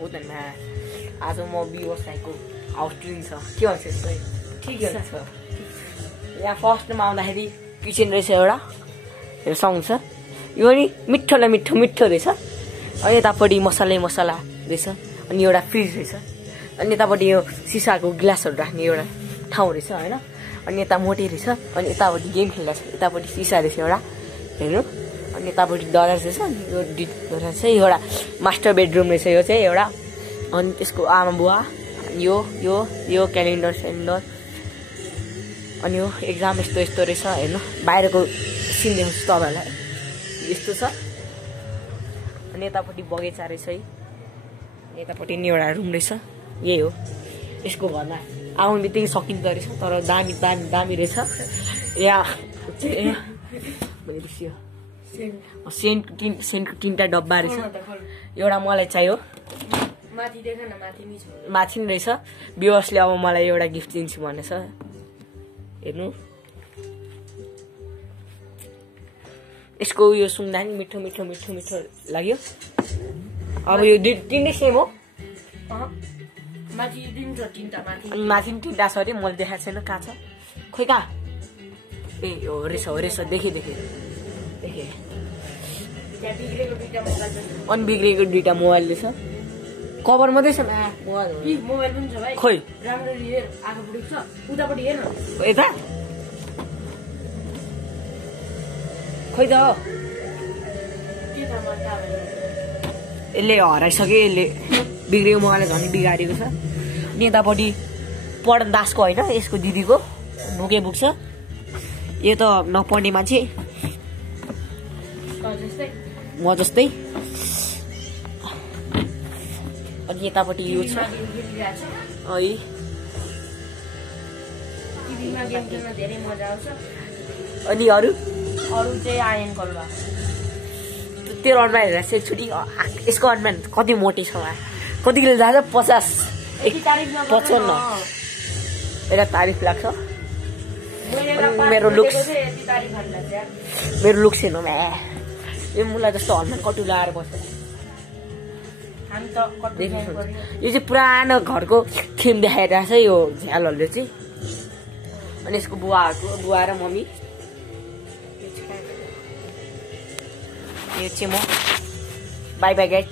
हुँदैन आज म व्यवसायको हाउस टुरिङ छ के भन्छ यस्तो ठिकै छ यहाँ फर्स्टमा आउँदाखेरि किचन रहेछ एउटा सक्नुहुन्छ यो नि मिठो न मिठो मिठो रहेछ अनि यतापट्टि मसला रहेछ अनि एउटा फ्रिज रहेछ अनि यतापट्टि यो सिसाको ग्लासहरू राख्ने एउटा ठाउँ रहेछ होइन अनि यता मोटे रहेछ अनि यतापट्टि गेम खेल्दैछ यतापट्टि सिसा रहेछ एउटा हेर्नु अनि यतापट्टि दराज रहेछ यो दराज चाहिँ एउटा मास्टर बेडरुम रहेछ यो चाहिँ एउटा अनि त्यसको आमा बुवा यो क्यालेन्डर अनि यो एक्जाम यस्तो रहेछ हेर्नु बाहिरको सिन देखाउँछु तपाईँहरूलाई यस्तो छ अनि यतापट्टि बगैँचा रहेछ है यतापट्टि नि एउटा रुम रहेछ यही हो यसको घरमा आउनु बित्तिकै सकिँदो रहेछ तर दामी रहेछ यहाँ भनेपछि सेन्टको 3टा डब्बा रहेछ एउटा मलाई चाहियो माथि नि रहेछ व्यूअर्सले अब मलाई एउटा गिफ्ट दिन्छु भनेछ हेर्नु यसको यो सुन्दा नि मिठो लाग्यो अब यो 3 सेम हो माथि 3टा छ अरे मैले देखाएको छैन कहाँ छ खोइ कहाँ ए हो रहेछ देखेँ अनि बिग्रेको 2टा मोबाइल रहेछ कभर मात्रै छ मोबाइल पनि छ भाइ खोइ राम्ररी हेर आगोपट्टि छ उतापट्टि हेर न यता खोइ त यसले हराइसक्यो यसले बिग्रेको मोबाइल झन् बिगारेको छ अनि यतापट्टि पढ्न दासको होइन यसको दिदीको बुके बुक छ यो त नपढ्ने मान्छे म जस्तै अनि यतापट्टि यो छ अनि अरू चाहिँ आयन कलवा तेरो अनुमान हेरेर चाहिँ एकचोटि यसको अनुमान कति मोटी छ कति किलो जान्छ 50 55 एउटा तारिफ लाग्छ मेरो लुक्स हेर्नु यो मुला जस्तो हनुमान कटु लगाएर बस्छ यो चाहिँ पुरानो घरको थिम देखाइरहेको छ यो झ्यालहरूले चाहिँ अनि यसको बुवा र मम्मी यो चाहिँ म बाई गाइस